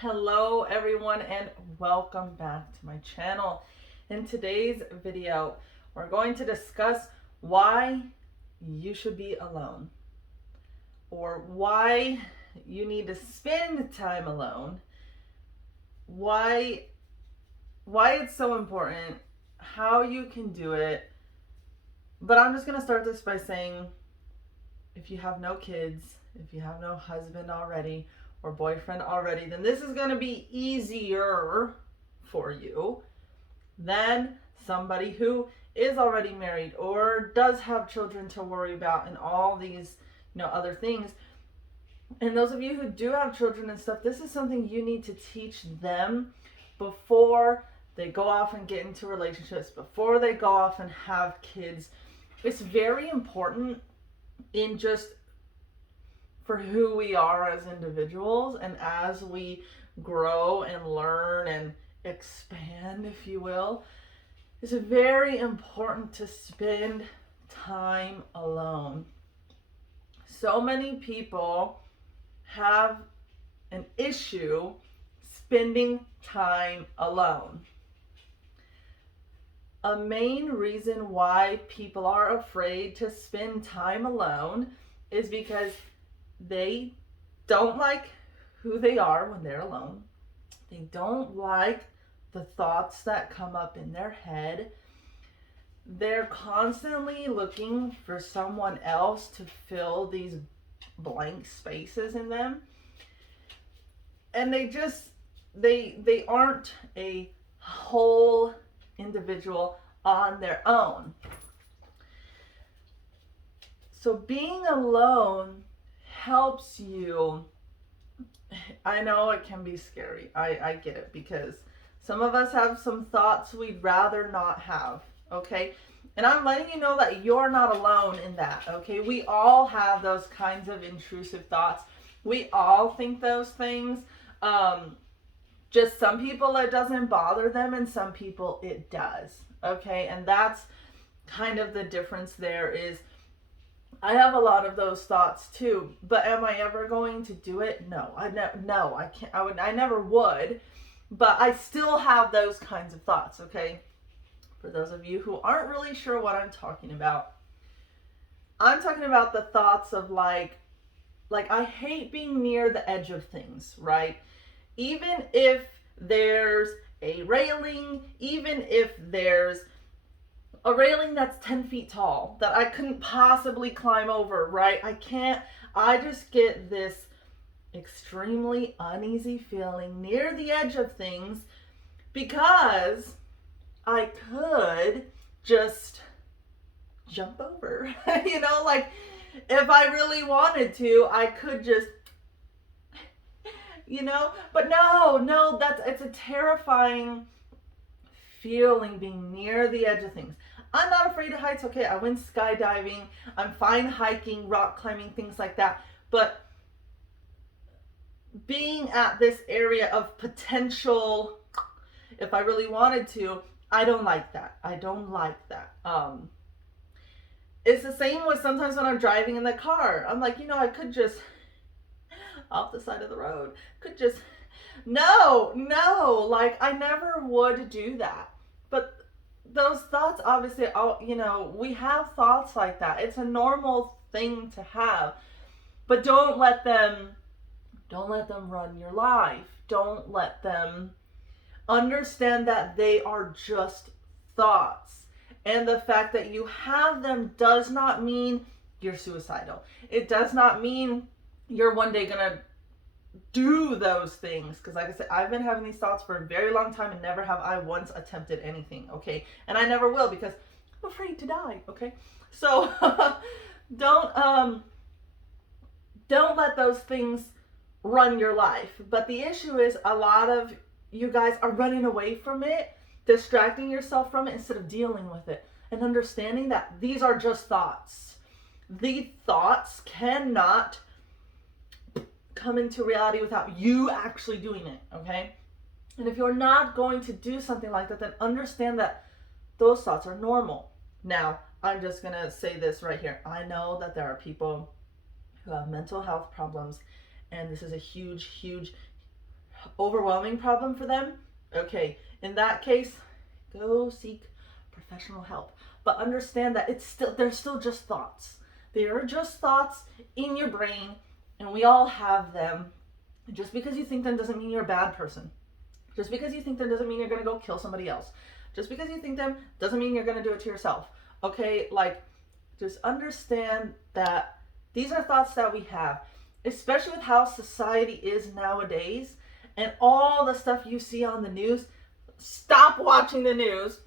Hello everyone and welcome back to my channel. In today's video, we're going to discuss why you should be alone, or why you need to spend time alone, why it's so important, how you can do it. But I'm just going to start this by saying, if you have no kids, if you have no husband already or boyfriend already, then this is going to be easier for you than somebody who is already married or does have children to worry about and all these, other things. And those of you who do have children and stuff, this is something you need to teach them before they go off and get into relationships, before they go off and have kids. It's very important in just for who we are as individuals, and as we grow and learn and expand, if you will. It's very important to spend time alone. So many people have an issue spending time alone. A main reason why people are afraid to spend time alone is because they don't like who they are when they're alone. They don't like the thoughts that come up in their head. They're constantly looking for someone else to fill these blank spaces in them. And they aren't a whole individual on their own. So being alone helps you. I know it can be scary. I get it, because some of us have some thoughts we'd rather not have, okay? And I'm letting you know that you're not alone in that, okay? We all have those kinds of intrusive thoughts. We all think those things. Just some people it doesn't bother them, and some people it does, okay? And that's kind of the difference there. Is I have a lot of those thoughts too, but am I ever going to do it? No, I can't. I never would, but I still have those kinds of thoughts. Okay, for those of you who aren't really sure what I'm talking about the thoughts of like I hate being near the edge of things, right? Even if there's a railing, even if there's a railing that's 10 feet tall that I couldn't possibly climb over, right? I just get this extremely uneasy feeling near the edge of things, because I could just jump over. Like if I really wanted to, I could just, but no, it's a terrifying feeling, being near the edge of things. I'm not afraid of heights, okay? I went skydiving. I'm fine hiking, rock climbing, things like that. But being at this area of potential, if I really wanted to, I don't like that. It's the same with sometimes when I'm driving in the car. I'm like, I could just, off the side of the road, no, like I never would do that. But those thoughts, obviously, we have thoughts like that. It's a normal thing to have, but don't let them run your life. Don't let them. Understand that they are just thoughts, and the fact that you have them does not mean you're suicidal. It does not mean you're one day gonna do those things, because like I said, I've been having these thoughts for a very long time, and never have I once attempted anything, okay? And I never will, because I'm afraid to die, okay? So don't let those things run your life. But the issue is, a lot of you guys are running away from it, distracting yourself from it instead of dealing with it, and understanding that these are just thoughts. The thoughts cannot come into reality without you actually doing it, okay? And if you're not going to do something like that, then understand that those thoughts are normal. Now, I'm just gonna say this right here. I know that there are people who have mental health problems, and this is a huge overwhelming problem for them, okay, in that case, go seek professional help. But understand that they're still just thoughts. They are just thoughts in your brain, and we all have them. Just because you think them doesn't mean you're a bad person. Just because you think them doesn't mean you're going to go kill somebody else. Just because you think them doesn't mean you're going to do it to yourself. Okay, like, just understand that these are thoughts that we have, especially with how society is nowadays and all the stuff you see on the news. Stop watching the news.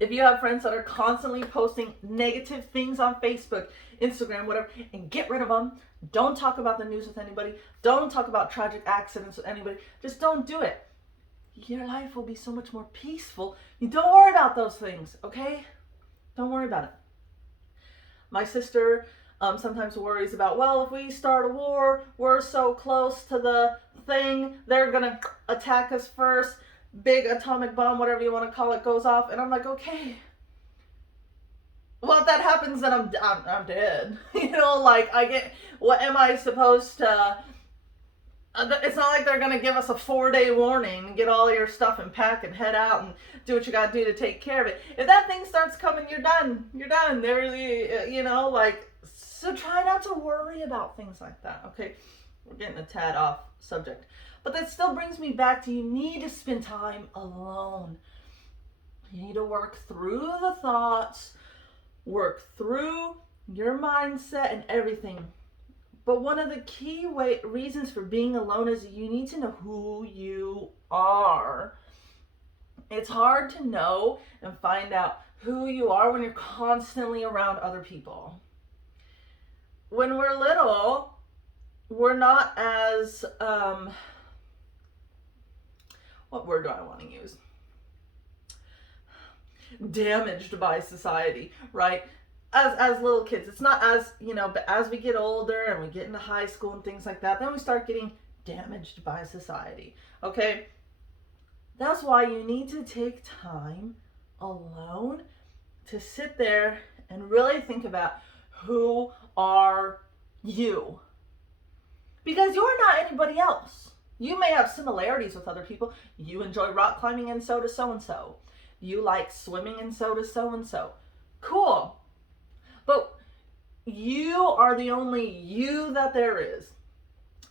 If you have friends that are constantly posting negative things on Facebook, Instagram, whatever, and get rid of them. Don't talk about the news with anybody. Don't talk about tragic accidents with anybody. Just don't do it. Your life will be so much more peaceful. You don't worry about those things, okay? Don't worry about it. My sister sometimes worries about, well, if we start a war, we're so close to the thing, they're going to attack us first. Big atomic bomb, whatever you want to call it, goes off. And I'm like, okay. Well, if that happens, then I'm dead. You know, like, what am I supposed to... It's not like they're going to give us a 4-day warning, get all your stuff and pack and head out and do what you got to do to take care of it. If that thing starts coming, you're done. You're done. They're really, you know, like, so try not to worry about things like that, okay? We're getting a tad off subject. But that still brings me back to, you need to spend time alone. You need to work through the thoughts, work through your mindset and everything. But one of the key reasons for being alone is you need to know who you are. It's hard to know and find out who you are when you're constantly around other people. When we're little, we're not as, what word do I want to use? Damaged by society, right? As little kids, it's not as, you know, but as we get older and we get into high school and things like that, then we start getting damaged by society, okay? That's why you need to take time alone to sit there and really think about, who are you? Because you're not anybody else. You may have similarities with other people. You enjoy rock climbing and so does so-and-so. You like swimming and so does so-and-so. Cool. But you are the only you that there is.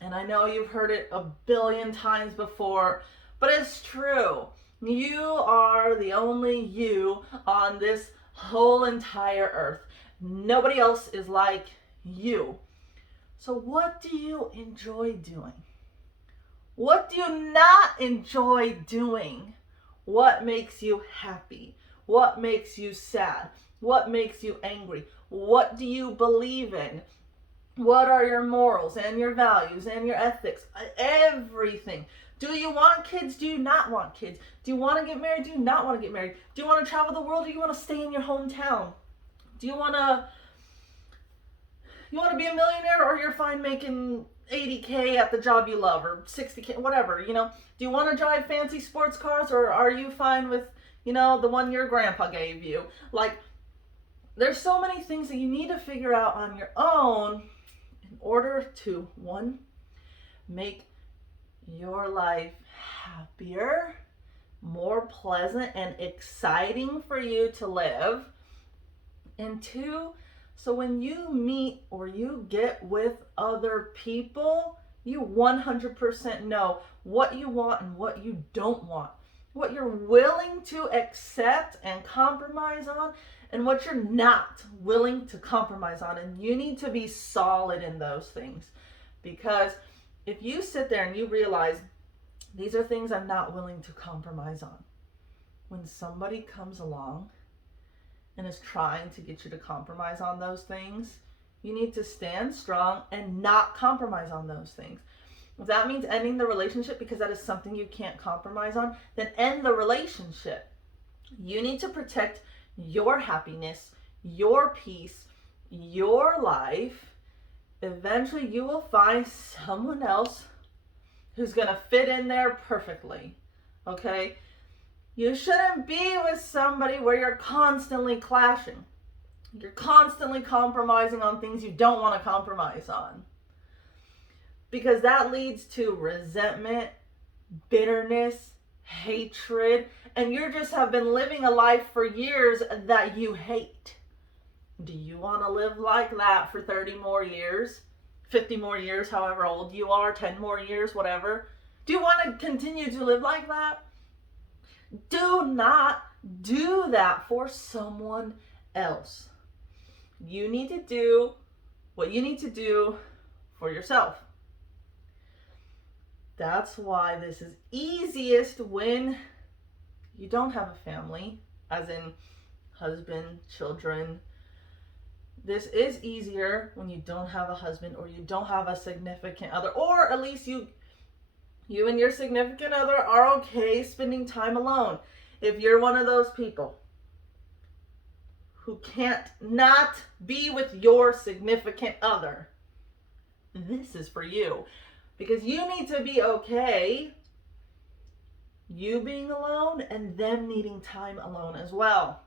And I know you've heard it a billion times before, but it's true. You are the only you on this whole entire earth. Nobody else is like you. So what do you enjoy doing? What do you not enjoy doing? What makes you happy? What makes you sad? What makes you angry? What do you believe in? What are your morals and your values and your ethics? Everything. Do you want kids? Do you not want kids? Do you want to get married? Do you not want to get married? Do you want to travel the world? Or do you want to stay in your hometown? Do you want to be a millionaire, or you're fine making 80K at the job you love, or 60K, whatever, you know? Do you want to drive fancy sports cars, or are you fine with, you know, the one your grandpa gave you? Like, there's so many things that you need to figure out on your own in order to, one, make your life happier, more pleasant and exciting for you to live, and two, so when you meet or you get with other people, you 100% know what you want and what you don't want, what you're willing to accept and compromise on, and what you're not willing to compromise on. And you need to be solid in those things, because if you sit there and you realize, these are things I'm not willing to compromise on, when somebody comes along and is trying to get you to compromise on those things, you need to stand strong and not compromise on those things. If that means ending the relationship because that is something you can't compromise on, then end the relationship. You need to protect your happiness, your peace, your life. Eventually you will find someone else who's going to fit in there perfectly, okay? You shouldn't be with somebody where you're constantly clashing. You're constantly compromising on things you don't want to compromise on. Because that leads to resentment bitterness, hatred, and you just have been living a life for years that you hate. Do you want to live like that for 30 more years? 50 more years, however old you are, 10 more years, whatever? Do you want to continue to live like that? Do not do that for someone else. You need to do what you need to do for yourself. That's why this is easiest when you don't have a family, as in husband, children. This is easier when you don't have a husband or you don't have a significant other, or at least you and your significant other are okay spending time alone. If you're one of those people who can't not be with your significant other, this is for you. Because you need to be okay, you being alone and them needing time alone as well.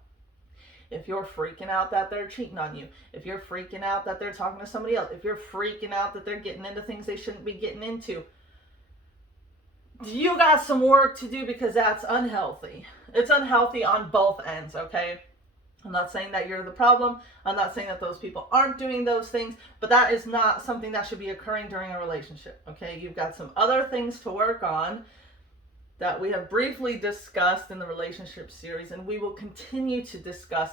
If you're freaking out that they're cheating on you, if you're freaking out that they're talking to somebody else, if you're freaking out that they're getting into things they shouldn't be getting into, you got some work to do, because that's unhealthy. It's unhealthy on both ends, okay? I'm not saying that you're the problem. I'm not saying that those people aren't doing those things, but that is not something that should be occurring during a relationship, okay? You've got some other things to work on that we have briefly discussed in the relationship series, and we will continue to discuss.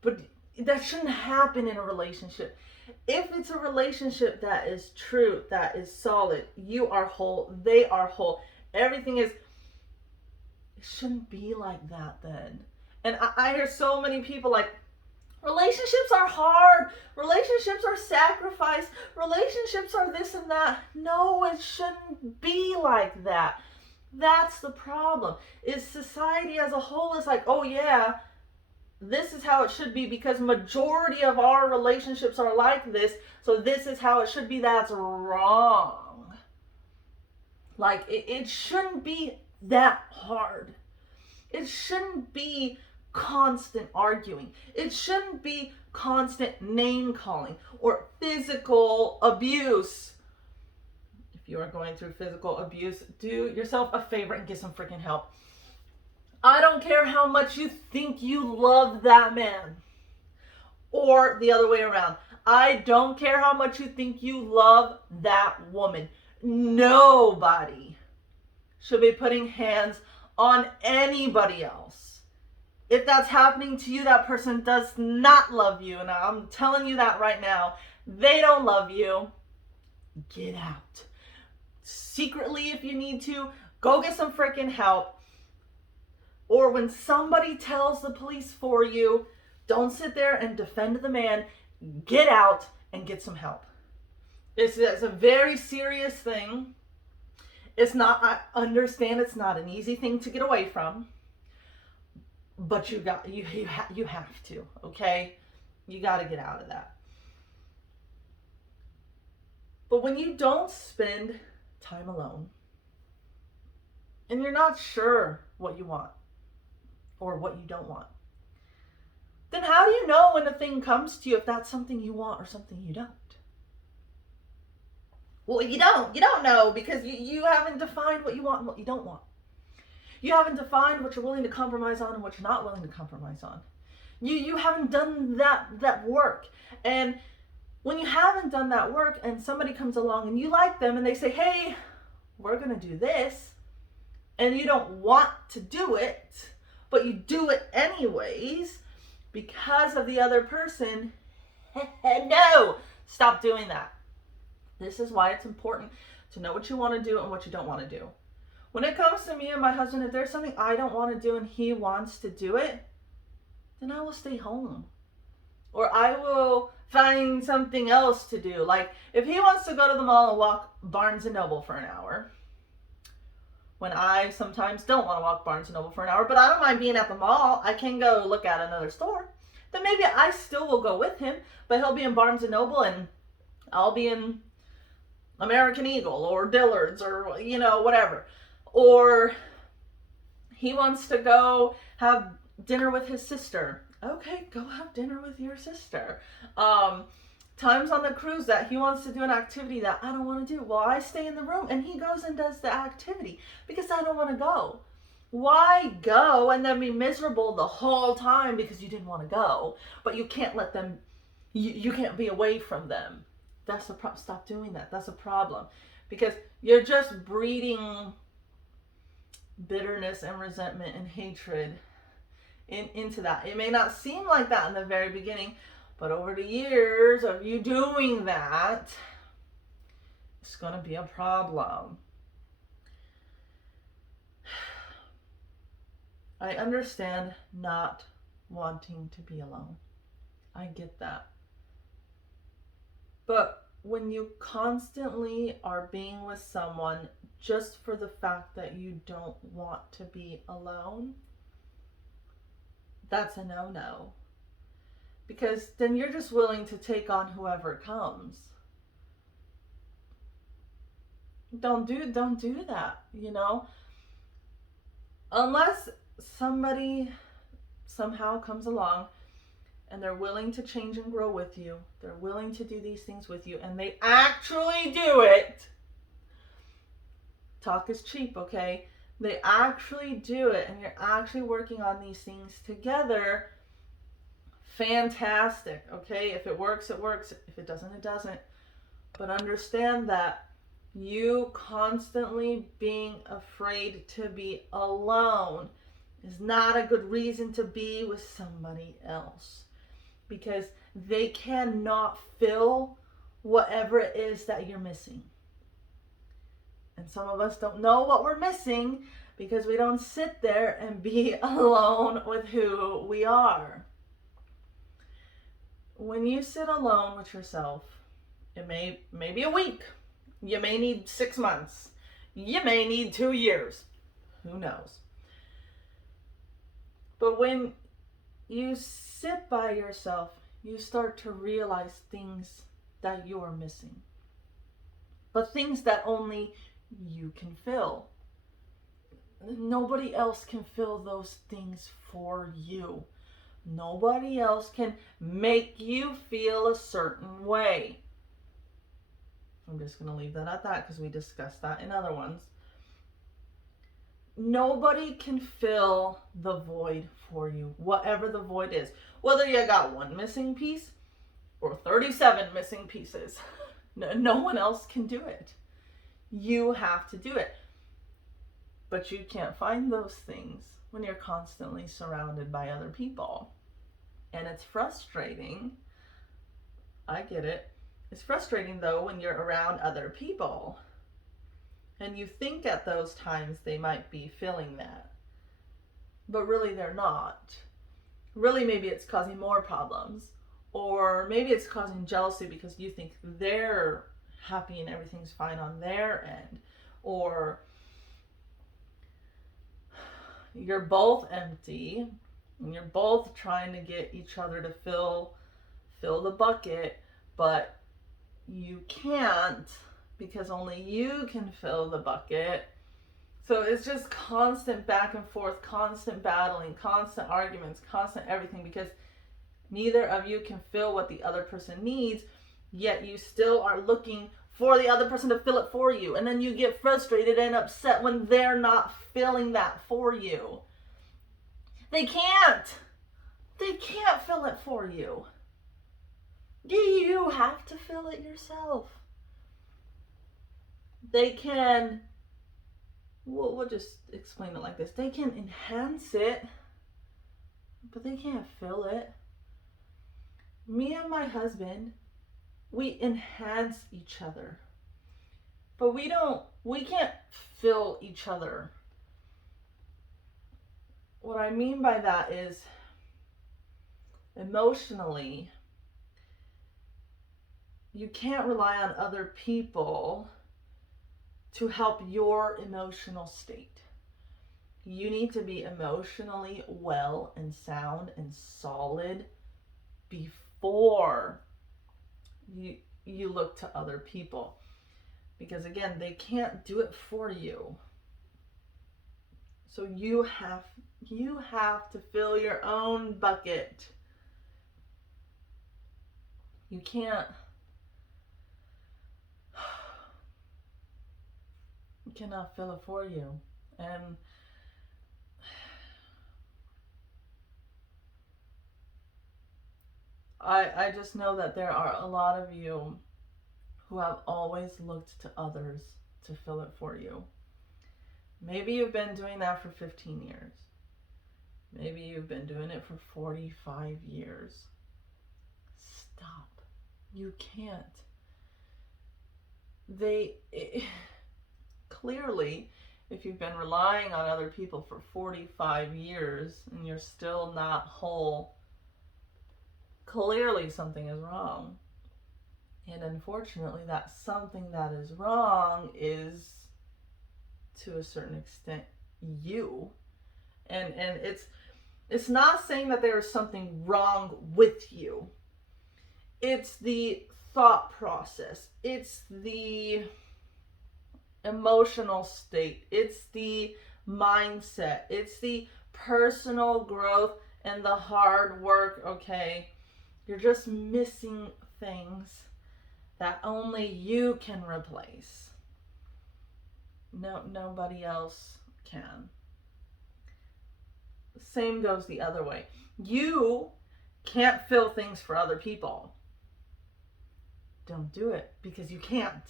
But that shouldn't happen in a relationship. If it's a relationship that is true, that is solid, you are whole, they are whole, everything is, it shouldn't be like that then. And I hear so many people like, relationships are hard, relationships are sacrifice, relationships are this and that. No, it shouldn't be like that. That's the problem. Is society as a whole is like, oh yeah, this is how it should be because majority of our relationships are like this, so this is how it should be. That's wrong. Like, it shouldn't be that hard. It shouldn't be constant arguing. It shouldn't be constant name calling or physical abuse. If you are going through physical abuse, do yourself a favor and get some freaking help. I don't care how much you think you love that man, or the other way around. I don't care how much you think you love that woman. Nobody should be putting hands on anybody else. If that's happening to you, that person does not love you. And I'm telling you that right now. They don't love you. Get out. Secretly, if you need to, go get some freaking help. Or when somebody tells the police for you, don't sit there and defend the man. Get out and get some help. It's a very serious thing. It's not, I understand it's not an easy thing to get away from. But you have to, okay? You got to get out of that. But when you don't spend time alone, and you're not sure what you want or what you don't want, then how do you know when a thing comes to you if that's something you want or something you don't? Well, you don't know because you haven't defined what you want and what you don't want. You haven't defined what you're willing to compromise on and what you're not willing to compromise on. You haven't done that work. And when you haven't done that work and somebody comes along and you like them and they say, hey, we're going to do this, and you don't want to do it, but you do it anyways because of the other person, no, stop doing that. This is why it's important to know what you want to do and what you don't want to do. When it comes to me and my husband, if there's something I don't want to do and he wants to do it, then I will stay home. Or I will find something else to do. Like, if he wants to go to the mall and walk Barnes & Noble for an hour, when I sometimes don't want to walk Barnes & Noble for an hour, but I don't mind being at the mall, I can go look at another store, then maybe I still will go with him, but he'll be in Barnes & Noble and I'll be in American Eagle or Dillard's or, whatever. Or he wants to go have dinner with his sister. Okay, go have dinner with your sister. Times on the cruise that he wants to do an activity that I don't want to do. Well, I stay in the room and he goes and does the activity because I don't want to go. Why go and then be miserable the whole time because you didn't want to go, but you can't let them, you can't be away from them. That's the problem. Stop doing that. That's a problem because you're just breeding bitterness and resentment and hatred into that. It may not seem like that in the very beginning, but over the years of you doing that, it's going to be a problem. I understand not wanting to be alone. I get that. But when you constantly are being with someone just for the fact that you don't want to be alone, that's a no-no. Because then you're just willing to take on whoever comes. Don't do that, you know? Unless somebody somehow comes along and they're willing to change and grow with you. They're willing to do these things with you and they actually do it. Talk is cheap, okay? They actually do it and you're actually working on these things together. Fantastic, okay? If it works, it works. If it doesn't, it doesn't. But understand that you constantly being afraid to be alone is not a good reason to be with somebody else, because they cannot fill whatever it is that you're missing. And some of us don't know what we're missing because we don't sit there and be alone with who we are. When you sit alone with yourself, it may be a week. You may need 6 months. You may need 2 years. Who knows? But when you sit by yourself, you start to realize things that you're missing. But things that only you can fill. Nobody else can fill those things for you. Nobody else can make you feel a certain way. I'm just going to leave that at that because we discussed that in other ones. Nobody can fill the void for you, whatever the void is. Whether you got one missing piece or 37 missing pieces. No one else can do it. You have to do it. But you can't find those things when you're constantly surrounded by other people. And it's frustrating. I get it. It's frustrating though when you're around other people and you think at those times they might be feeling that, but really they're not. Really, maybe it's causing more problems, or maybe it's causing jealousy because you think they're happy and everything's fine on their end, or you're both empty and you're both trying to get each other to fill the bucket, but you can't because only you can fill the bucket. So it's just constant back and forth, constant battling, constant arguments, constant everything, because neither of you can fill what the other person needs, yet you still are looking for the other person to fill it for you. And then you get frustrated and upset when they're not filling that for you. They can't fill it for you. You have to fill it yourself. They can, we'll just explain it like this. They can enhance it, but they can't fill it. Me and my husband, we enhance each other, but we can't fill each other. What I mean by that is emotionally, you can't rely on other people to help your emotional state. You need to be emotionally well and sound and solid before you look to other people. Because again, they can't do it for you. So you have to fill your own bucket. You can't cannot fill it for you. And I just know that there are a lot of you who have always looked to others to fill it for you. Maybe you've been doing that for 15 years. Maybe you've been doing it for 45 years. Stop. You can't. Clearly, if you've been relying on other people for 45 years and you're still not whole, clearly something is wrong. And unfortunately, that something that is wrong is, to a certain extent, you. And it's not saying that there is something wrong with you. It's the thought process. It's the emotional state. It's the mindset. It's the personal growth and the hard work, okay? You're just missing things that only you can replace. No, nobody else can. Same goes the other way. You can't fill things for other people. Don't do it, because you can't.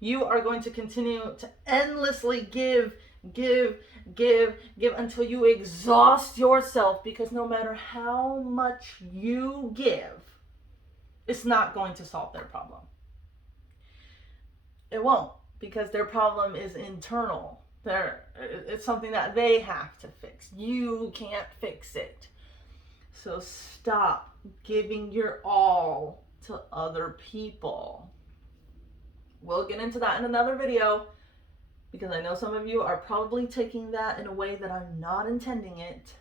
You are going to continue to endlessly give until you exhaust yourself, because no matter how much you give, it's not going to solve their problem. It won't, because their problem is internal. It's something that they have to fix. You can't fix it. So stop giving your all to other people. We'll get into that in another video, because I know some of you are probably taking that in a way that I'm not intending it.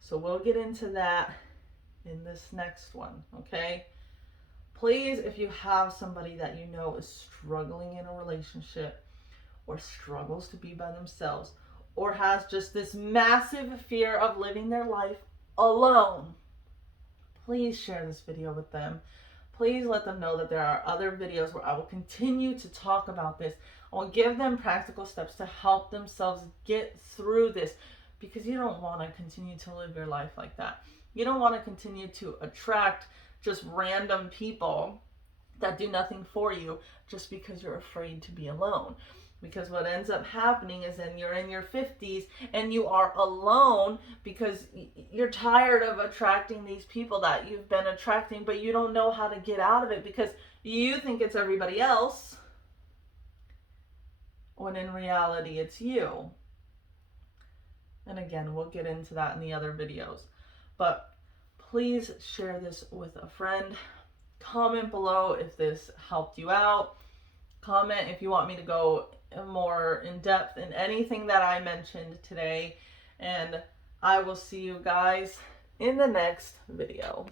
So we'll get into that in this next one, okay? Please, if you have somebody that you know is struggling in a relationship, or struggles to be by themselves, or has just this massive fear of living their life alone, please share this video with them. Please let them know that there are other videos where I will continue to talk about this. I will give them practical steps to help themselves get through this, because you don't want to continue to live your life like that. You don't want to continue to attract just random people that do nothing for you just because you're afraid to be alone. Because what ends up happening is then you're in your 50s and you are alone because you're tired of attracting these people that you've been attracting, but you don't know how to get out of it because you think it's everybody else, when in reality it's you. And again, we'll get into that in the other videos. But please share this with a friend. Comment below if this helped you out. Comment if you want me to go more in depth in anything that I mentioned today. And I will see you guys in the next video.